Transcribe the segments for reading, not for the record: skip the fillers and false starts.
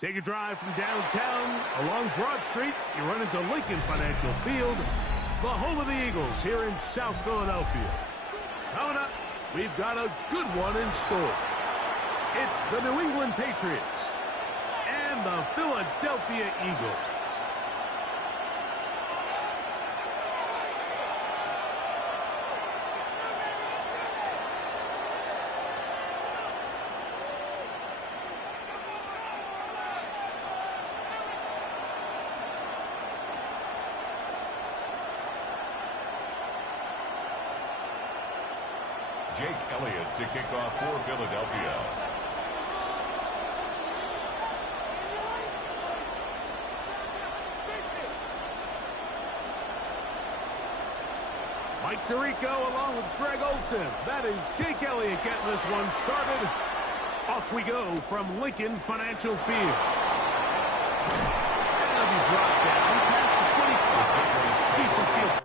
Take a drive from downtown along Broad Street. You run into Lincoln Financial Field, the home of the Eagles here in South Philadelphia. Coming up, we've got a good one in store. It's the New England Patriots and the Philadelphia Eagles. Jake Elliott to kick off for Philadelphia. Mike Tirico along with Greg Olson. That is Jake Elliott getting this one started. Off we go from Lincoln Financial Field. And it'll be brought down past the 25. Decent field.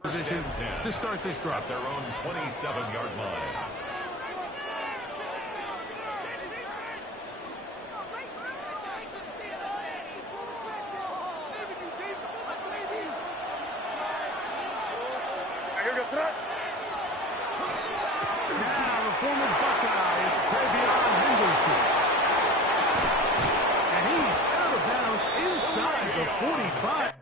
Position to start this drop. At their own 27-yard line. Now the former Buckeye, it's Travion Henderson. And he's out of bounds inside the 45.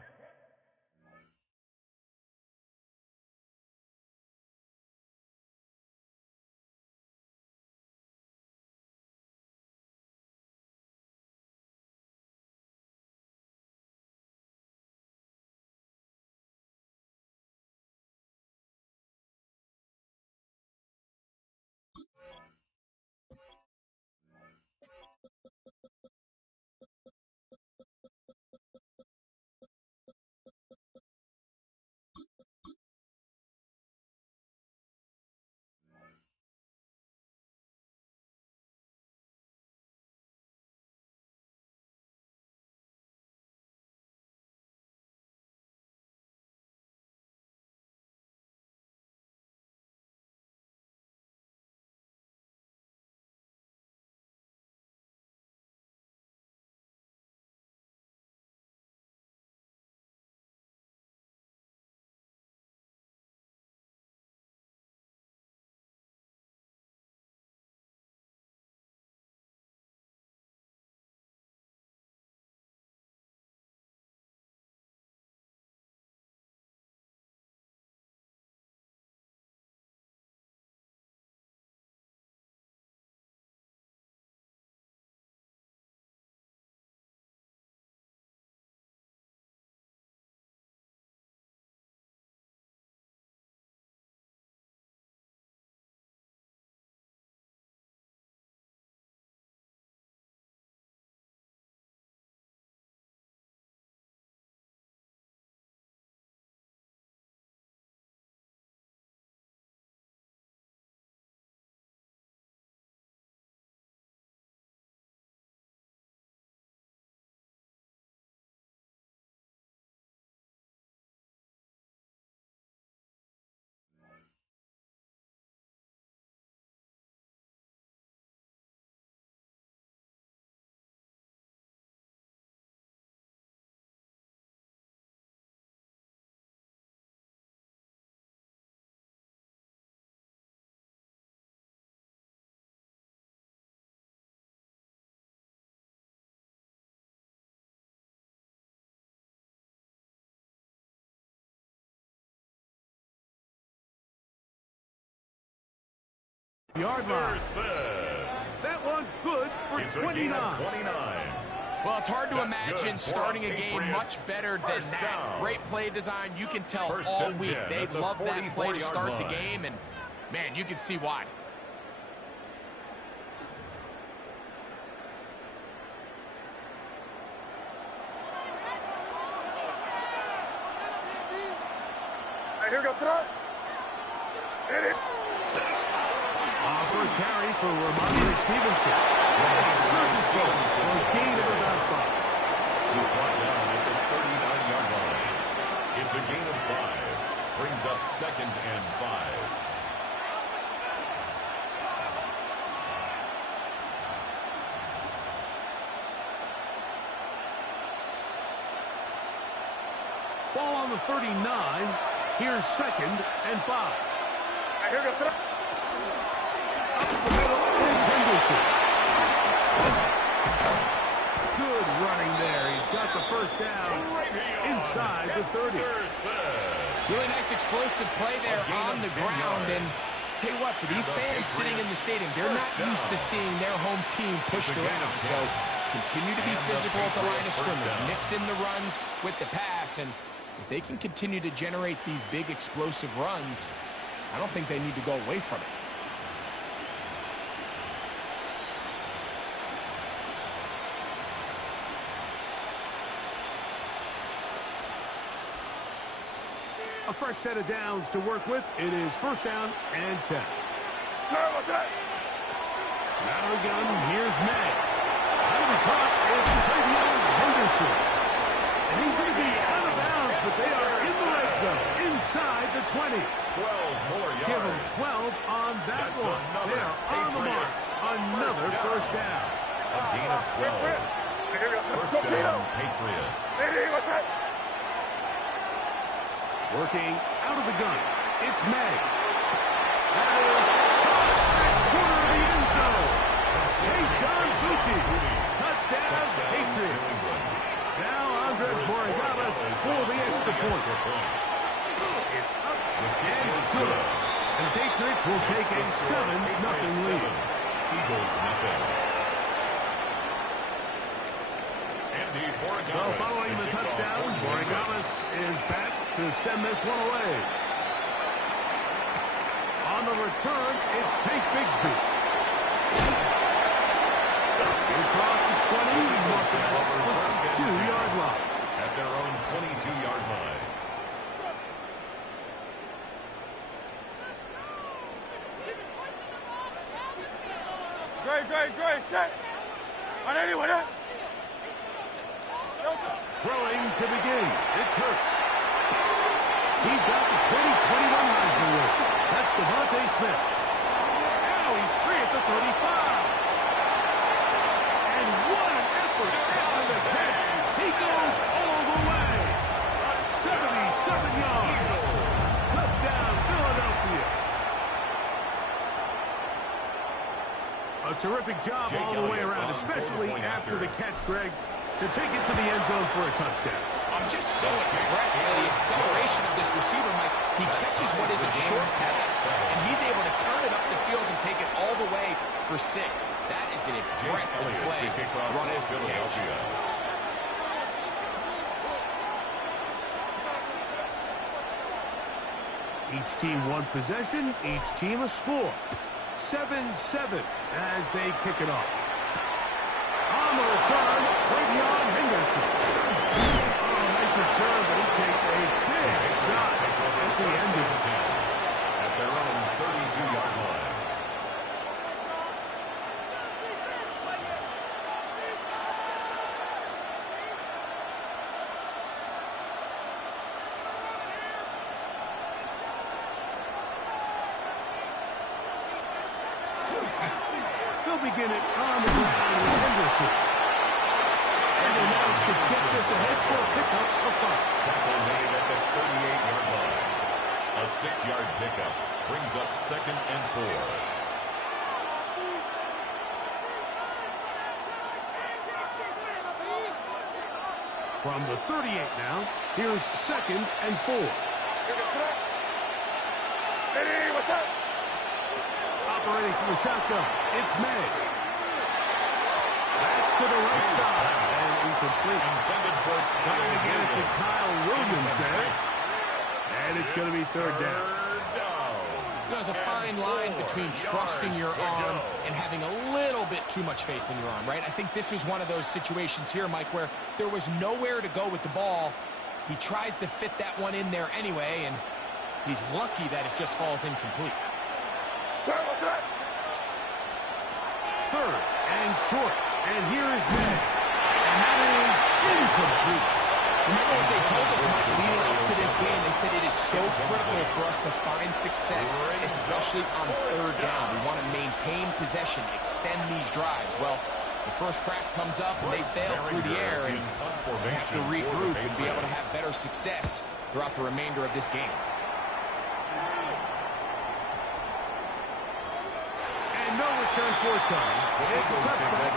Yard line. That one good for 29. Well, it's hard to imagine starting a game much better than that. Great play design. You can tell all week they love that play to start the game, and, man, you can see why. Here goes throw. Hit it. First carry for Ramondre Stevenson. Surface for a gain of about 5. He's brought down at the 39-yard line. It's a gain of 5. Brings up 2nd and 5. Ball on the 39. Here's 2nd and 5. Here goes throw. Up the middle, it's Henderson. Good running there. He's got the first down inside the 30. Really nice explosive play there on the ground. And tell you what, for these fans sitting in the stadium, they're not used to seeing their home team pushed around. So continue to be physical at the line of scrimmage. Mix in the runs with the pass. And if they can continue to generate these big explosive runs, I don't think they need to go away from it. A fresh set of downs to work with. It is 1st down and 10. Out of the gun, here's May. Out of the caught, it's Travion Henderson. And he's going to be out of bounds, but they are in the red zone, inside the 20. 12 more yards. Give them 12 on that one. They are on the mark. Another first down. A gain of 12. First down, Patriots. Working out of the gun. It's May. That is corner of the end zone. Keyshawn Boutte. Touchdown, Patriots. Now Andres Borregales for the extra point. It's up and good. And the Patriots will take a 7-0 lead. Eagles nothing. Well, following the touchdown, Borregales is back to send this one away. On the return, it's Tank Bigsby. Across the 20, must have 2-yard line. At their own 22-yard line. Great, set. On anyone, Throwing to begin. It's Hurts. He's got the 2021 Heisman winner. That's Devontae Smith. Now he's free at the 35. And what an effort after the catch. He goes all the way. 77 yards. Touchdown, Philadelphia. A terrific job all the way around, especially after the catch, Greg, to take it to the end zone for a touchdown. I'm just so impressed by the acceleration of this receiver, Mike. He catches what is a short pass, and he's able to turn it up the field and take it all the way for 6. That is an impressive play. Run it, Philadelphia. Each team one possession, each team a score. 7-7 as they kick it off. On the return, Travion Henderson. Oh, nice return, but he takes a big shot at the end of it. At their own 32-yard line. They'll begin it on the ground with Henderson. And they manage to get this ahead for a pickup of 5. Tackle made at the 38-yard line. A 6-yard pickup brings up 2nd and 4. From the 38 now, here's 2nd and 4. Operating from the shotgun. It's May. That's to the right side. And incomplete. Trying to get it to Kyle Williams there. And it's going to be third down. There's a fine line between trusting your arm and having a little bit too much faith in your arm, right? I think this is one of those situations here, Mike, where there was nowhere to go with the ball. He tries to fit that one in there anyway, and he's lucky that it just falls incomplete. Third and short. And here is May. And that is incomplete. Remember what they told us, Mike, leading up to this game? They said it is so critical for us to find success, especially on third down. We want to maintain possession, extend these drives. Well, the first crack comes up, and they fail through the air, and they have to regroup and be able to have better success throughout the remainder of this game. And no return forthcoming. It's a touchback.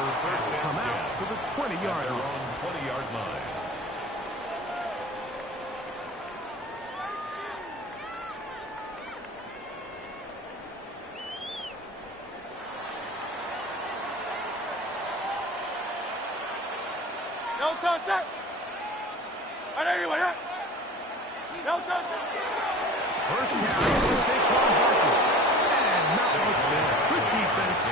Come out to the 20-yard line. 20-yard line. No touch it. I know you want it. No touch it. First down for Saquon Barkley. And not much there. Good defense.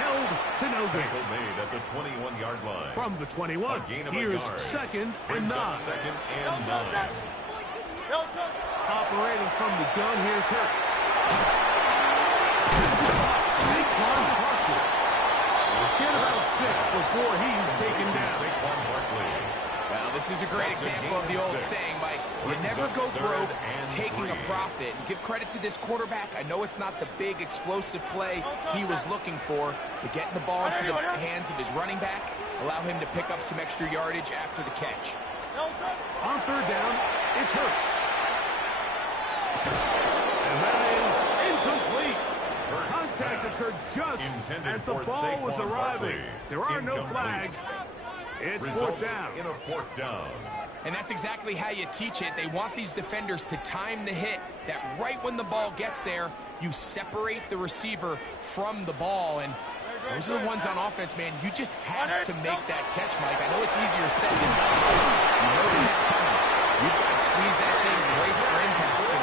Held to no gain. Tackle made at the 21-yard line. From the 21, here's second and 9. Second and 9. No touch. Operating from the gun, here's Hurts. Saquon Barkley. Get about 6 before he's taken down. Saquon Barkley. Well, this is a great example of the old saying, Mike. You never go broke taking a profit. And give credit to this quarterback. I know it's not the big explosive play he was looking for, but getting the ball into the hands of his running back, allow him to pick up some extra yardage after the catch. On third down, it's Hurts. And that is incomplete. Contact occurred just as the ball was arriving. There are no flags. It's fourth down. In a fourth down. And that's exactly how you teach it. They want these defenders to time the hit, that right when the ball gets there, you separate the receiver from the ball. And those are the ones on offense, man. You just have to make that catch, Mike. I know it's easier said than done. You know the hit's coming. You've got to squeeze that thing, brace for impact, and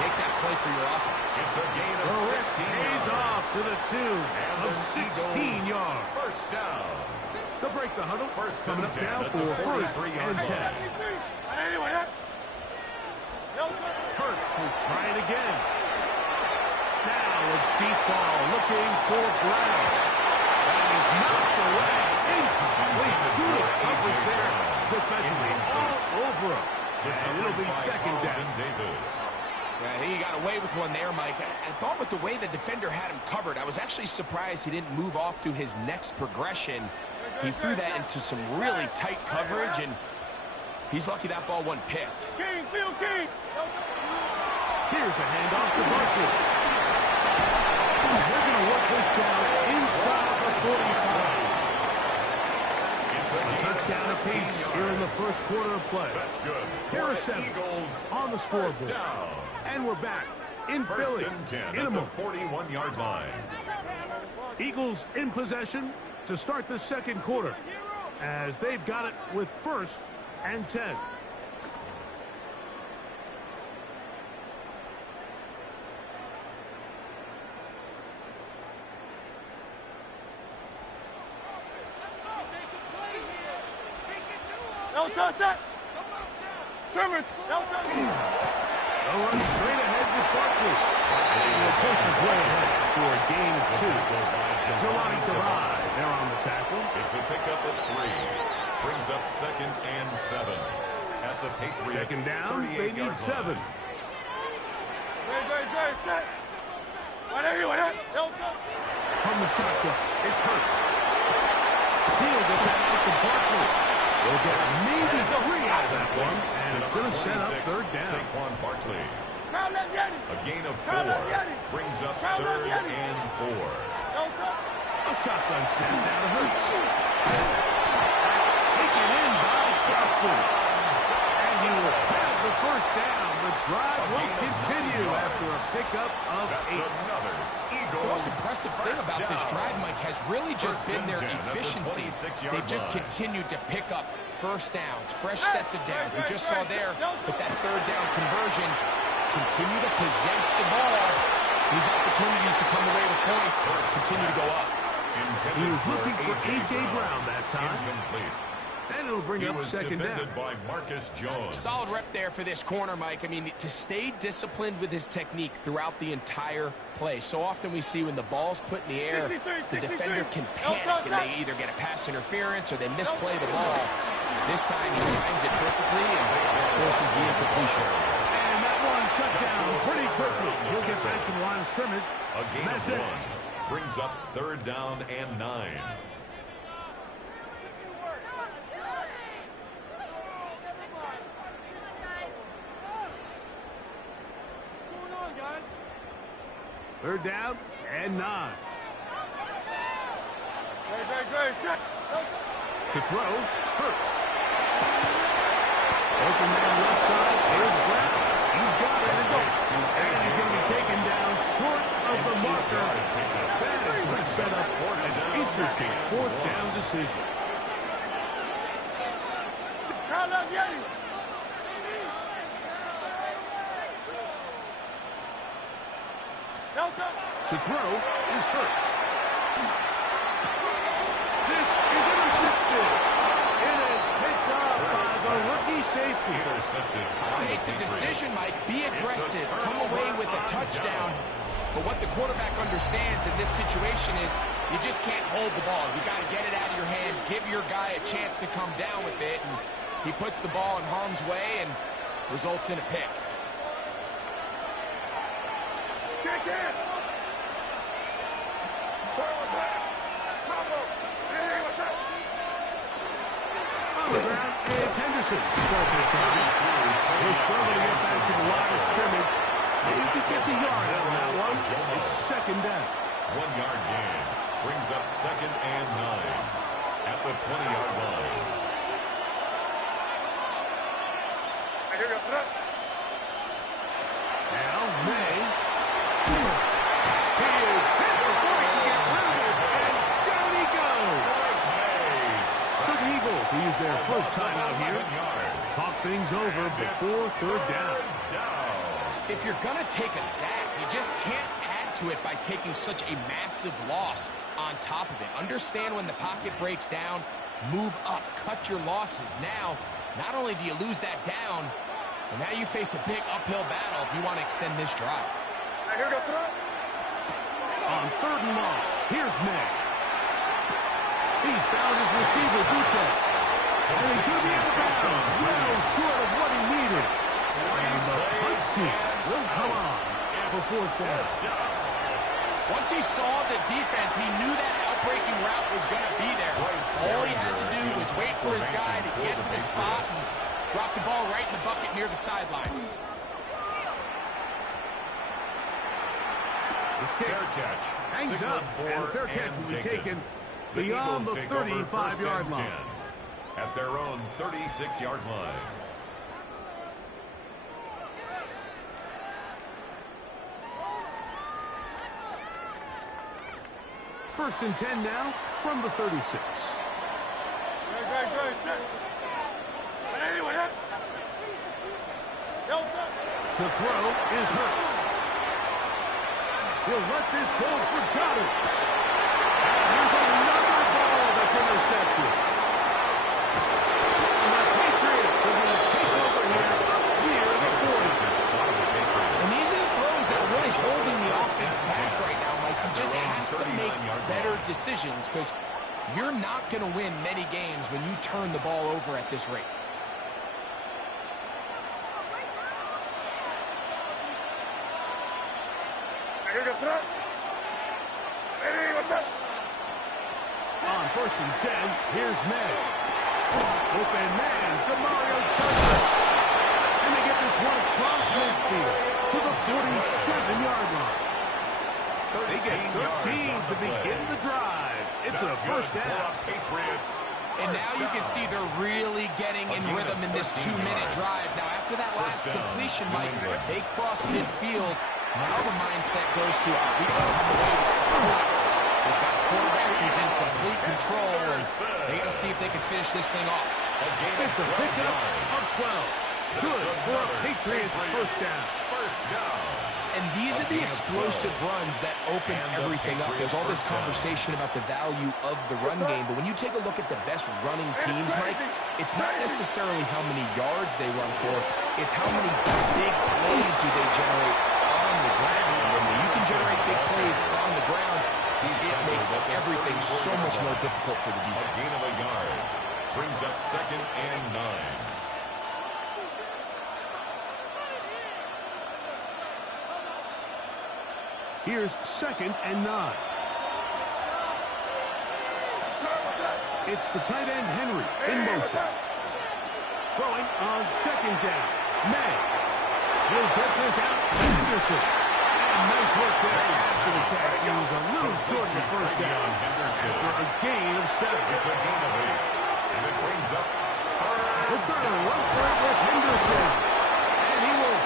make that play for your offense. It's a gain of 16 pays off to the tune of 16 yards. First down. They'll break the huddle. First coming up now for first and 10. Hurts will try it again. Now a deep ball looking for Brown. That is knocked away. Incomplete. Good coverage there. Defensively all over him. And it'll be second down. Yeah, he got away with one there, Mike. I thought with the way the defender had him covered, I was actually surprised he didn't move off to his next progression. He threw that into some really tight coverage, and he's lucky that ball wasn't picked. Here's a handoff to Barkley. They're going to work this down inside the 45. A touchdown apiece here in the first quarter of play. That's good. Here are 7 on the scoreboard. And we're back in Philly. In a moment. 41-yard line. Eagles in possession to start the second quarter, as they've got it with first and 10. No touch it. Trimmers. No touch it. They'll run straight ahead with Barkley. And he will push his way ahead for a gain of 2. Jelani Tarai there on the tackle. It's a pickup of 3. Brings up second and 7. At the Patriots. Second down, they need 7. Set. From the shotgun, it's Hurts. He'll get that out to Barkley. They'll get maybe 3 out of that one, and it's going to set up third down. Saquon Barkley. A gain of 4. Brings up third and 4. A shotgun snap down to Hurts. Taken in by Johnson. And he will have the first down. The drive will continue after a pickup of 8. That's another Eagle The most impressive thing about this drive, Mike, has really just been their efficiency. They've just continued to pick up first downs, fresh sets of downs. We just saw there with that third down conversion, continue to possess the ball. These opportunities to come away with points continue to go up. He was looking for A.J. Brown that time. Incomplete. And it'll bring up second down. By Marcus Jones. Solid rep there for this corner, Mike. I mean, to stay disciplined with his technique throughout the entire play. So often we see when the ball's put in the air, the defender can panic and they either get a pass interference or they misplay the ball. This time he times it perfectly and forces the incompletion. And that one shut down pretty quickly. He'll get back to the line of scrimmage. A gain of one brings up third down and 9. Third down and 9. To throw, Hurts. Open man left side, here's Brown. He's got it. And he's going to be taken down short of the marker. That is going to set up an interesting fourth down decision. To throw is Hurts. This is intercepted. It is picked up by the rookie safety. I hate the decision, Mike. Be aggressive. Come away with a touchdown. But what the quarterback understands in this situation is you just can't hold the ball. You got to get it out of your hand. Give your guy a chance to come down with it. And he puts the ball in harm's way and results in a pick. On the ground, it's Henderson. Start this time. He'll struggle to get back to the line of scrimmage. Maybe he gets a yard out of that one. It's second down. 1 yard gain brings up second and 9 at the 20-yard line. Now, May. He is hit before he can get rid of it. And down he goes. So the Eagles, who use their first time out here, talk things over before third down. If you're going to take a sack, you just can't add to it by taking such a massive loss on top of it. Understand when the pocket breaks down, move up, cut your losses. Now, not only do you lose that down, but now you face a big uphill battle if you want to extend this drive. On third and long, here's May. He's found his receiver, Butte. And he's going to be out of bounds. Well short of what he needed. And the punt team will come on for fourth down. Once he saw the defense, he knew that outbreaking route was going to be there. All he had to do was wait for his guy to get to the spot and drop the ball right in the bucket near the sideline. This kick catch hangs up, and fair catch will be taken beyond the 35-yard line. At their own 36-yard line. First and 10 now from the 36. To throw is Hurts. He'll let this go for Goddard. Here's another ball that's intercepted. And the Patriots are going to take over here near the 40. And these are the throws that are really holding the offense back right now, Mike. He just has to make better decisions because you're not going to win many games when you turn the ball over at this rate. On first and 10, here's May. Open man, Demario Douglas. And they get this one across midfield to the 47-yard line. They get 13 to begin the drive. It's a first down. Patriots. And now you can see they're really getting in rhythm in this 2-minute drive. Now, after that last completion, Mike, they cross midfield Now the mindset goes to, we got to come away with some points. They've got a quarterback who's in complete control, and they got to see if they can finish this thing off. It's a pickup of 12. Good for a Patriots first down. And these are the explosive runs that open everything up. There's all this conversation about the value of the run game, but when you take a look at the best running teams, Mike, it's not necessarily how many yards they run for, it's how many big plays do they generate on the ground. And when you can generate big plays on the ground, it makes everything so much more difficult for the defense. A gain of a yard brings up 2nd and 9. Here's 2nd and 9. It's the tight end, Henry, in motion. Throwing on 2nd down. May. He'll get this out to Henderson. And nice work there after the catch. He was a little short of the first down after a gain of 7. It's a gain of 8. And it brings up He'll try to run for it with Henderson. And he will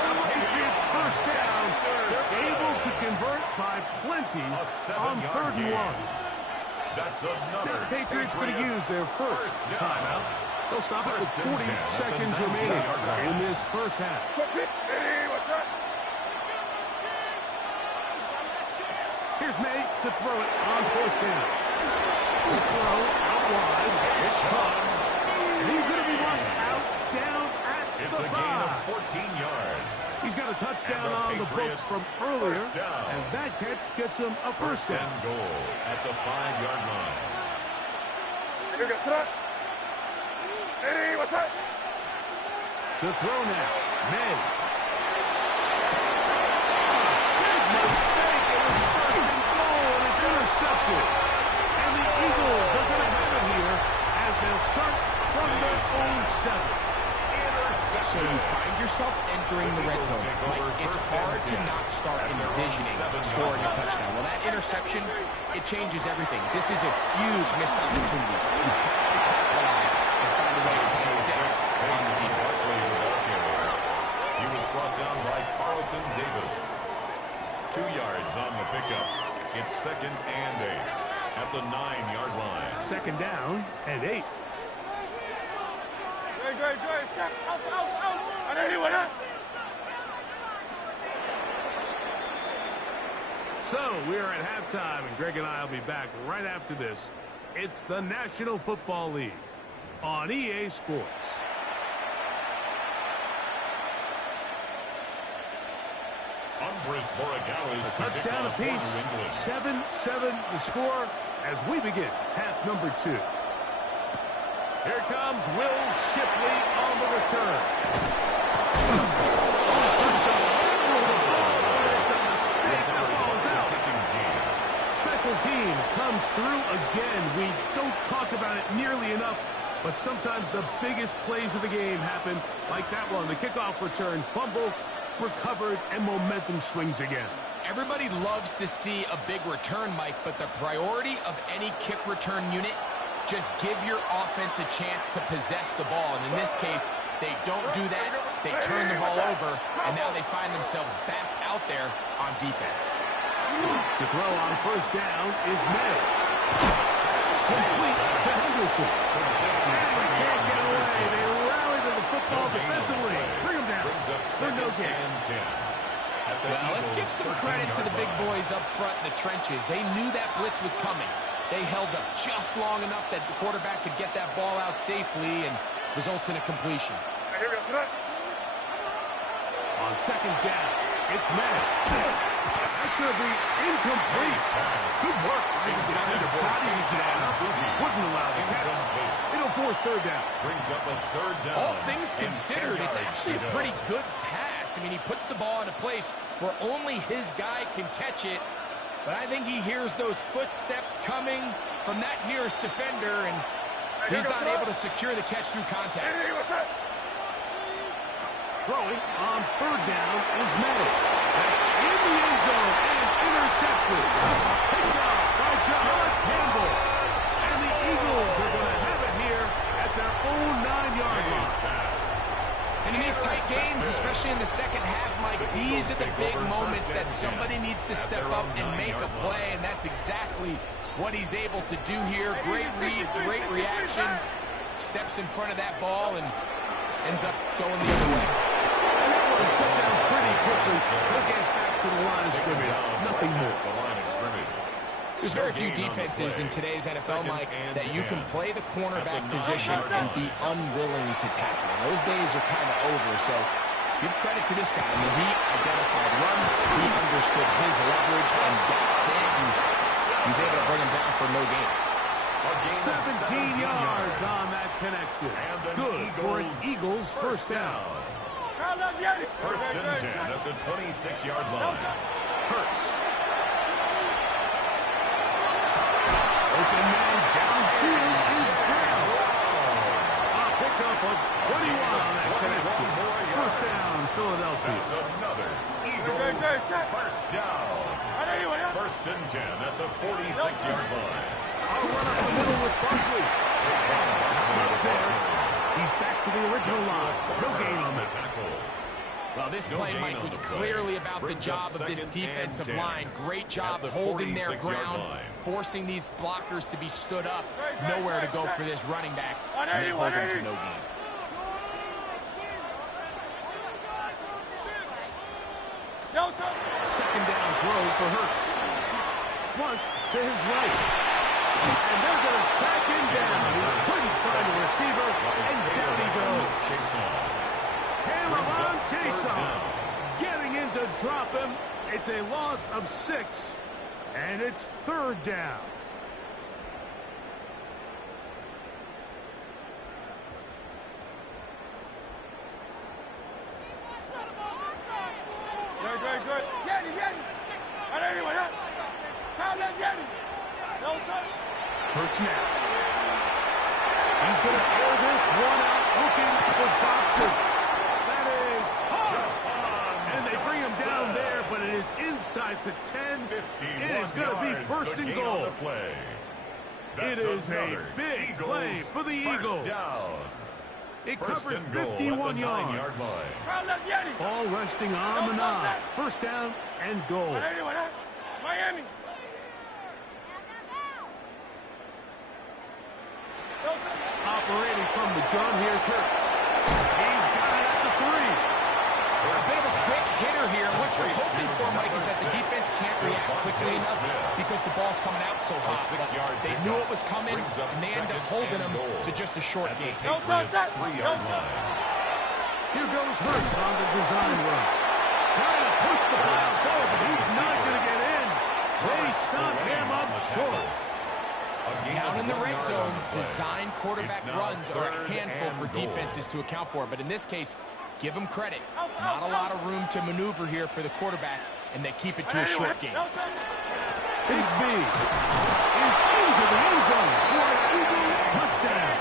have the Patriots first down. They're able to convert by plenty on 3rd and 1. That's Now another the Patriots going to use their first timeout. They'll stop it with 40 seconds remaining in this first half. Here's May to throw it on 4th down. The throw out wide. It's caught. And he's going to be run out down at It's the a 5. gain of 14 yards. He's got a touchdown on the books from earlier, and that catch gets him a first down. And goal at the 5-yard line. To throw now, May. Big mistake. It was 1st and goal, and it's intercepted. And the Eagles are going to have it here as they'll start from their own 7. So you find yourself entering the red zone. Like, it's hard to not start envisioning scoring a touchdown. Well, that interception, it changes everything. This is a huge missed opportunity. You have to capitalize and find a way to get 6 on the defense. He was brought down by Carlton Davis. 2 yards on the pickup. It's 2nd and 8 at the 9-yard line. 2nd down and 8. So we're at halftime, and Greg and I will be back right after this. It's the National Football League on EA Sports. A touchdown apiece, 7-7 the score as we begin half number 2. Here comes Will Shipley on the return. It's a mistake that falls out. Special teams comes through again. We don't talk about it nearly enough, but sometimes the biggest plays of the game happen like that one. The kickoff return, fumble, recovered, and momentum swings again. Everybody loves to see a big return, Mike, but the priority of any kick return unit, just give your offense a chance to possess the ball. And in this case, they don't do that. They turn the ball over, and now they find themselves back out there on defense. To throw on 1st down is May. Complete to Henderson. And they can't get away. They rally to the football defensively. Bring them down for no gain. Well, let's give some credit to the big boys up front in the trenches. They knew that blitz was coming. They held up just long enough that the quarterback could get that ball out safely and results in a completion. On 2nd down, it's May. That's going to be incomplete. Good work. The defender bodies it out. Wouldn't allow the catch. It'll force 3rd down. Brings up a 3rd down. All things considered, it's actually a pretty good pass. I mean, he puts the ball in a place where only his guy can catch it. But I think he hears those footsteps coming from that nearest defender, and he's not able to secure the catch through contact. Throwing on 3rd down is May. That's in the end zone and intercepted. Picked off by John Campbell. And the Eagles are going to have it here at their own 9-yard line. And in these tight games, especially in the second half, Mike. These are the big moments that somebody needs to step up and make a play, and that's exactly what he's able to do here. Great read, great reaction. Steps in front of that ball and ends up going the other way. And that one shut down pretty quickly. He'll get back to the line of scrimmage. Nothing more. There's very few defenses in today's NFL, Mike, that you can play the cornerback position and be unwilling to tackle. Those days are kind of over, so give credit to this guy. I mean, he identified runs, he understood his leverage, and back then, he's able to bring him down for no gain. 17 yards on that connection. Good for an Eagles first down. First and 10 at the 26-yard line. Hurts. Open man downfield is Brown. A pickup of 21 on that connection. First down, Philadelphia. That's another Eagles first down. First and 10 at the 46-yard line. I'll run up the middle with Barkley. Not there. He's back to the original line. No gain on the tackle. Well, this play, Mike, was clearly about the job of this defensive line. Great job holding their ground, forcing these blockers to be stood up. Nowhere to go for this running back, and they hold him to no gain. Second down throw for Hurts. Flush to his right. And they're going to track him down. He couldn't find a receiver, and down he goes. Caleb Chase getting in to drop him. It's a loss of 6, and it's third down. Good. Hurts now. He's going to air this one out, looking for Dobson. That is hard. And they bring him down there, but it is inside the 10. It is going to be first and goal. It is a big play for the Eagles. It covers 51 yards. Ball resting on the 9. First down and goal. Miami. Operating from the gun, here's Hurts. He's got it at the 3. A bit of a quick hitter here. What you're hoping for, Mike, is that the defense can't react quickly enough because the ball's coming out so hot. But they knew it was coming, and they end up holding him to just a short gain. Here goes Hurts on the design run. Trying to push the ball forward, but he's not going to get in. They stop him up short. Down in the red zone, design quarterback runs are a handful for defenses to account for. But in this case, give them credit. Not a lot of room to maneuver here for the quarterback, and they keep it to a short game. Bigsby is into the end zone for an Eagle touchdown.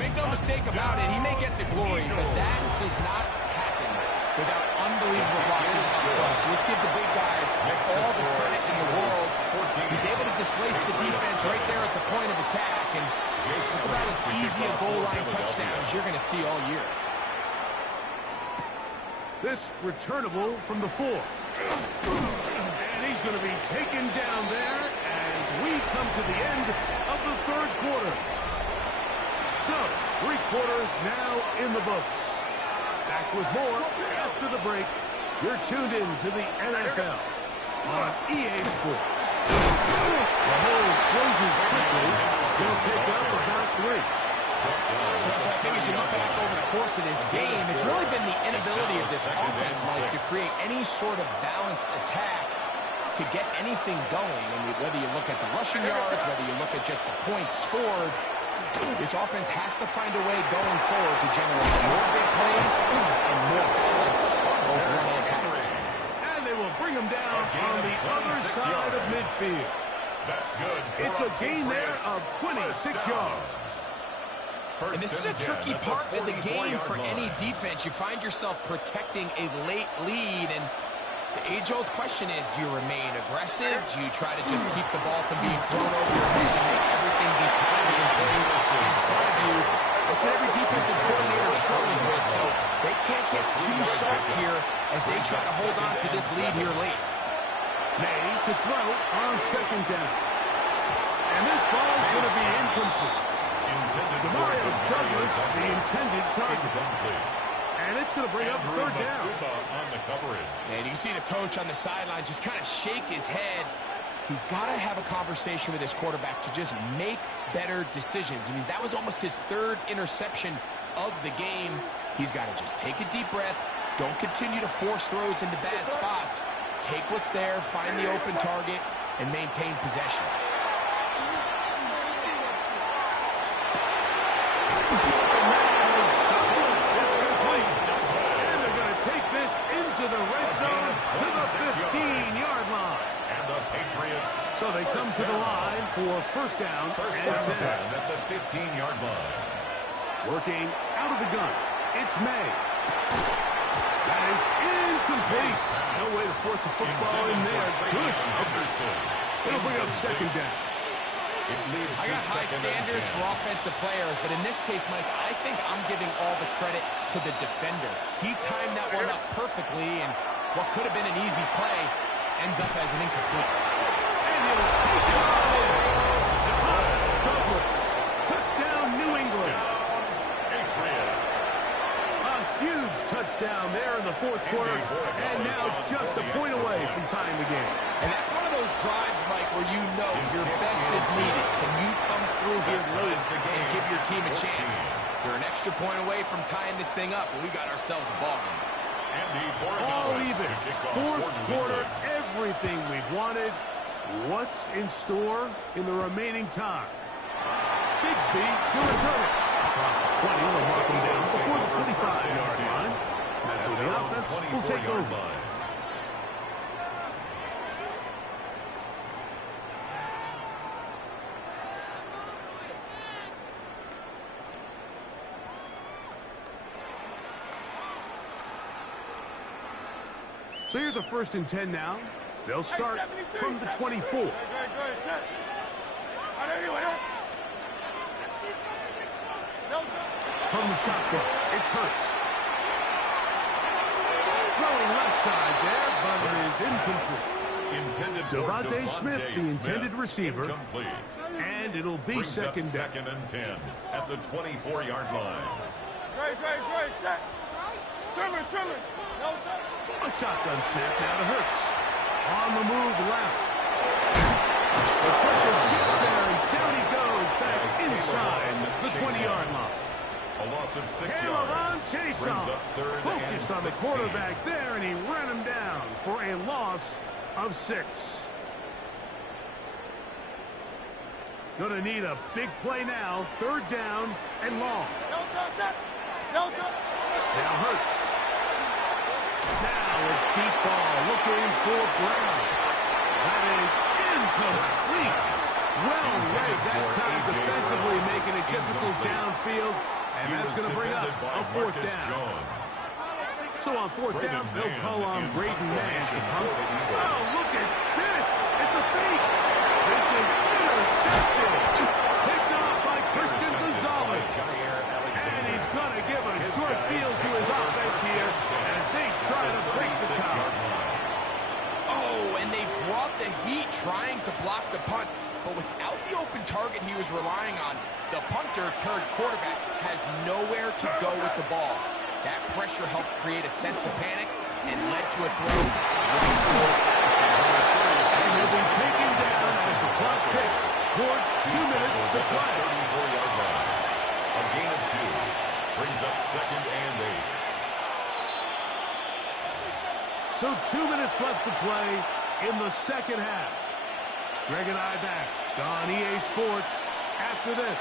Make no mistake about it, he may get the glory, but that does not happen without unbelievable blocking up front. So let's give the big guys all the credit in the world. He's able to displace the defense right there at the point of attack, and it's about as easy a goal line touchdown as you're going to see all year. This returnable from the 4. And he's going to be taken down there as we come to the end of the third quarter. So, 3 quarters now in the books. Back with more after the break. You're tuned in to the NFL on EA Sports. The hole closes quickly. They'll pick up about 3. So I think as you look back over the course of this game, it's really been the inability of this offense, Mike, to create any sort of balanced attack to get anything going. And whether you look at the rushing yards, whether you look at just the points scored, this offense has to find a way going forward to generate more big plays and more balance both run and pass. And they will bring him down on the other side of midfield. That's good. It's a gain there of 26 yards. And this is a tricky part of the game for any defense. You find yourself protecting a late lead, and the age-old question is, do you remain aggressive? Do you try to just keep the ball from being thrown over your head and make everything be timed and played in front of you? That's what every defensive coordinator struggles with, so they can't get too soft here as they try to hold on to this lead here late. May to throw on second down. And this ball is going to be incomplete. Demario Douglas, the intended target. And it's going to bring up third down. On the coverage. And you can see the coach on the sideline just kind of shake his head. He's got to have a conversation with his quarterback to just make better decisions. I mean, that was almost his third interception of the game. He's got to just take a deep breath. Don't continue to force throws into bad spots. Take what's there, find the open target, and maintain possession. To the red zone, to the 15-yard line. And the Patriots. So they come to the line for first down and 10 at the 15-yard line. Working out of the gun, it's May. That is incomplete. No way to force the football in there. Good coverage. It'll bring up second down. I got high standards for offensive players, but in this case, Mike, I think I'm giving all the credit to the defender. He timed that one up perfectly, and what could have been an easy play ends up as an incomplete. And he'll take it all in. Douglas. Touchdown, New England. Patriots. A huge touchdown there in the fourth quarter, and now just a point away from tying the game. And that's one of those drives, Mike, where you know your best is needed. Can you come through here late and give your team a chance? We're an extra point away from tying this thing up, and we got ourselves a ball game. All even. Fourth quarter, everything we've wanted. What's in store in the remaining time? Bigsby to return it. Across the 20, they'll mark him down before the 25-yard line. That's where the offense will take over. So here's a 1st and 10 now. They'll start from the 24. From the shotgun, it's Hurts. Throwing left side there, but it is incomplete. Devontae Smith, the intended receiver. Incomplete. And it'll be Brings second down. 2nd and 10 at the 24-yard line. A shotgun snap now to Hurts. On the move left. The pressure gets there, and down he goes back inside the 20-yard line. A loss of 6 Caleb on yards. chase Brings off. up 3rd Focused and on the 16. quarterback there, and he ran him down for a loss of 6. Gonna need a big play now. 3rd down and long. Now Hurts. Now a deep ball looking for Brown. That is incomplete. Well read that time defensively, making it difficult downfield. And that's going to bring up a 4th down. So on 4th down, they'll call on Braden Mann to pump. Oh, look at this. It's a fake. This is intercepted. Picked off by Christian Gonzalez. And he's going to give a short field to his offense here as they try to break the tie. Oh, and they brought the heat trying to block the punt. But without the open target he was relying on, the punter turned quarterback has nowhere to go with the ball. That pressure helped create a sense of panic and led to a throw. And he'll be taken down as the clock ticks towards 2 minutes to play. 34-yard line. A gain of 2 brings up 2nd and 8. So 2 minutes left to play in the second half. Greg and I back on EA Sports after this.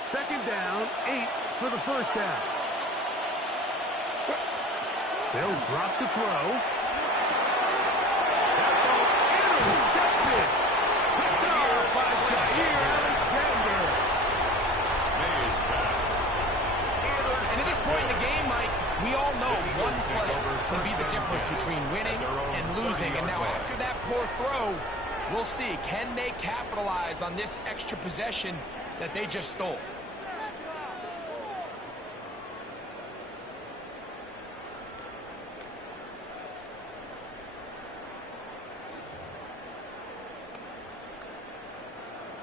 Second down, 8 for the first down. They'll drop to throw. That ball intercepted. Picked off by Jair Alexander. May's pass. And at this point in the game, Mike, We all know one play can be the difference between winning and losing. And now after that poor throw, we'll see, can they capitalize on this extra possession that they just stole?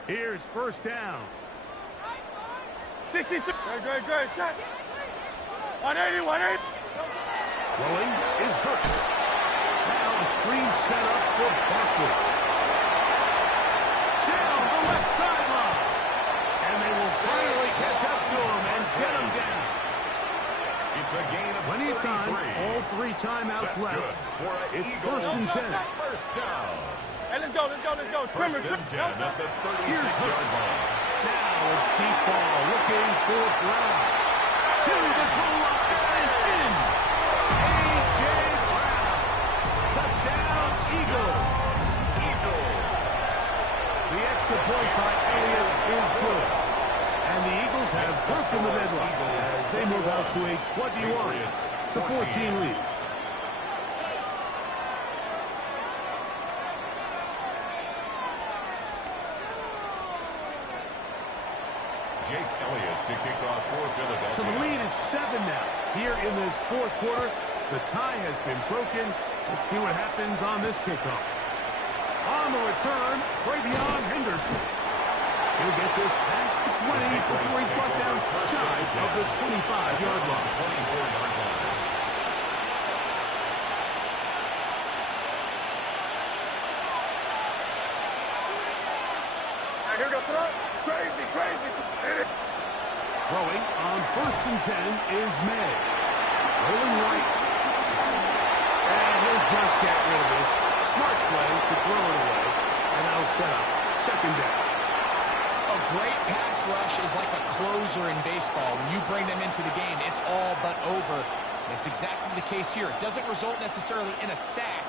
Here's first down. 62. Great. Set. 180, 180. Throwing is Hurts. Now the screen set up for Barkley. Down the left sideline. And they will finally catch up to him and get him down. It's a gain of Plenty of time. 33. All 3 timeouts That's left. good for an It's Eagles. first and 10. First down. Hey, let's go. Trimmer. First and 10 at the Here's 36-yard line. Now a deep ball looking for Brown. To the goal line and in. A.J. Brown. Touchdown, Eagles. The extra point by Elliott is good. And the Eagles have broken the deadlock as they move out to a 21-14 lead. Jake Elliott to kick off for Philadelphia. So the lead is 7 now. Here in this fourth quarter, the tie has been broken. Let's see what happens on this kickoff. On the return, Travion Henderson. He'll get this past the 20 before he's brought down shy of the 25-yard line. 24-yard line. Here we go, throw. Crazy. Throwing on first and 10 is May. Rolling right. And he'll just get rid of this. Smart play to throw it away. And that'll set up second down. A great pass rush is like a closer in baseball. When you bring them into the game, it's all but over. That's exactly the case here. It doesn't result necessarily in a sack,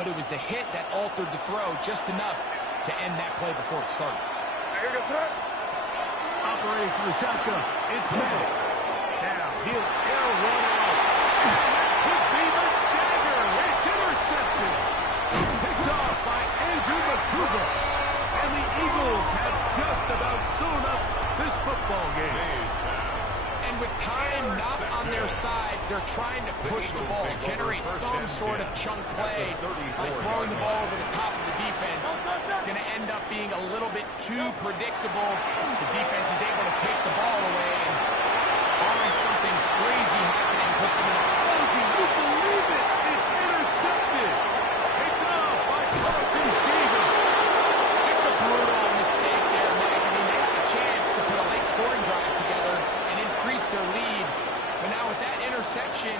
but it was the hit that altered the throw just enough to end that play before it started. Here we go, throw. Operating for the shotgun. It's May. Now he'll air one out. That could be the dagger. It's intercepted. Picked off by Andrew McCouga. And the Eagles have just about sewn up this football game. And with time not on their side, they're trying to push the ball, generate some sort of chunk play by throwing the ball over the top of the defense. It's going to end up being a little bit too predictable. The defense is able to take the ball away, and barring something crazy happening, puts them in a... Oh, can you believe it? It's intercepted. Picked off by Carlton Davis. Just a brutal mistake there, Mac. I mean, they had a chance to put a late scoring drive together and increase their lead. But now with that interception,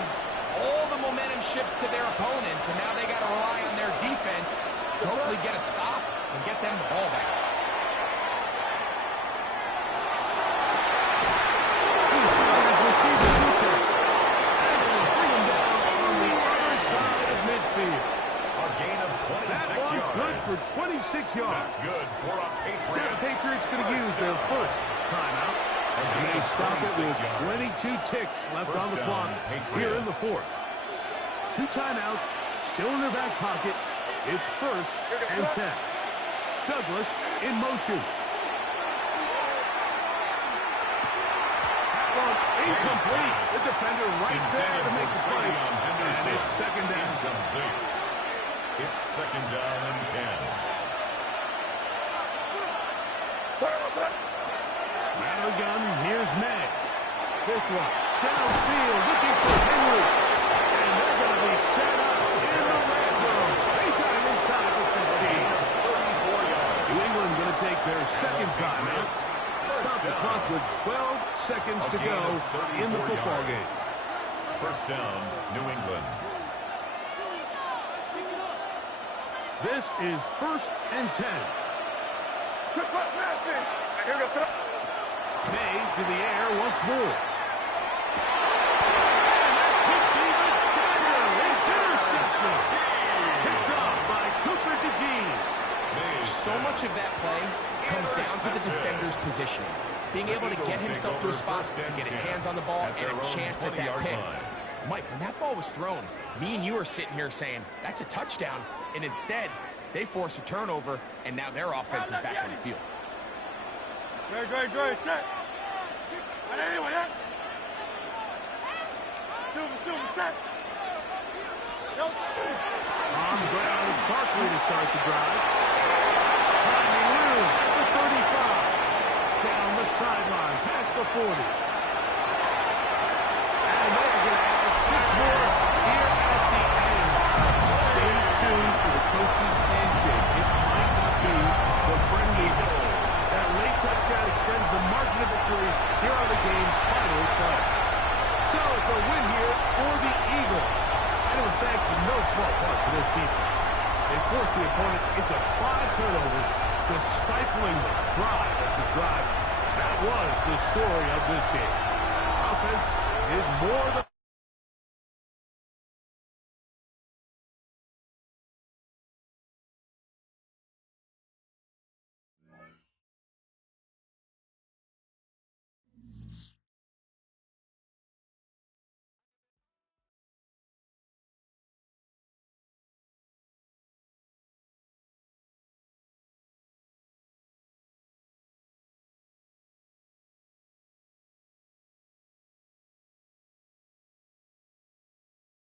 all the momentum shifts to their opponents, and now they got to rely on their defense to hopefully get a stop and get them the ball back. He's got his receiver two-tech. And they'll bring him down on the other side of midfield. A gain of 26 That one yards. good for 26 yards. That's good for a Patriots. Now the Patriots going to use their first timeout. And they stop it with 22 ticks left on the clock here in the fourth. 2 timeouts still in their back pocket. It's first and 10. Douglas in motion. That one incomplete. The defender right there to make the play. And it's second down. Incomplete. It's second down and 10. Out of the gun, here's May. This one, downfield, looking for Henry. And they're going to be set up in the red zone. They got it inside the 15. 34 yards. New England going to take their second timeout. Stop the clock with 12 seconds to go in the football game. First down, New England. This is first and 10. Good foot, nasty. Here we go, throw. May to the air once more. It's intercepted. Picked off by Cooper DeJean. So much of that play comes down to the defender's positioning. Being able to get himself to a spot to get his hands on the ball and a chance at that pick. Mike, when that ball was thrown, me and you are sitting here saying, that's a touchdown. And instead, they force a turnover, and now their offense is back on the field. Good, good, good. Set. Anyway, yeah. Silver, set. On the ground, it's Barkley to start the drive. Finding room at the 35. Down the sideline, past the 40. And they're going to add 6 more here at the end. Stay tuned for the coach's handshake. It might be the friendly whistle. That late touchdown extends the margin of victory here on the game's final play. So it's a win here for the Eagles. And it was thanks in no small part to their defense. They forced the opponent into 5 turnovers, just stifling them drive after drive. That was the story of this game. Offense did more than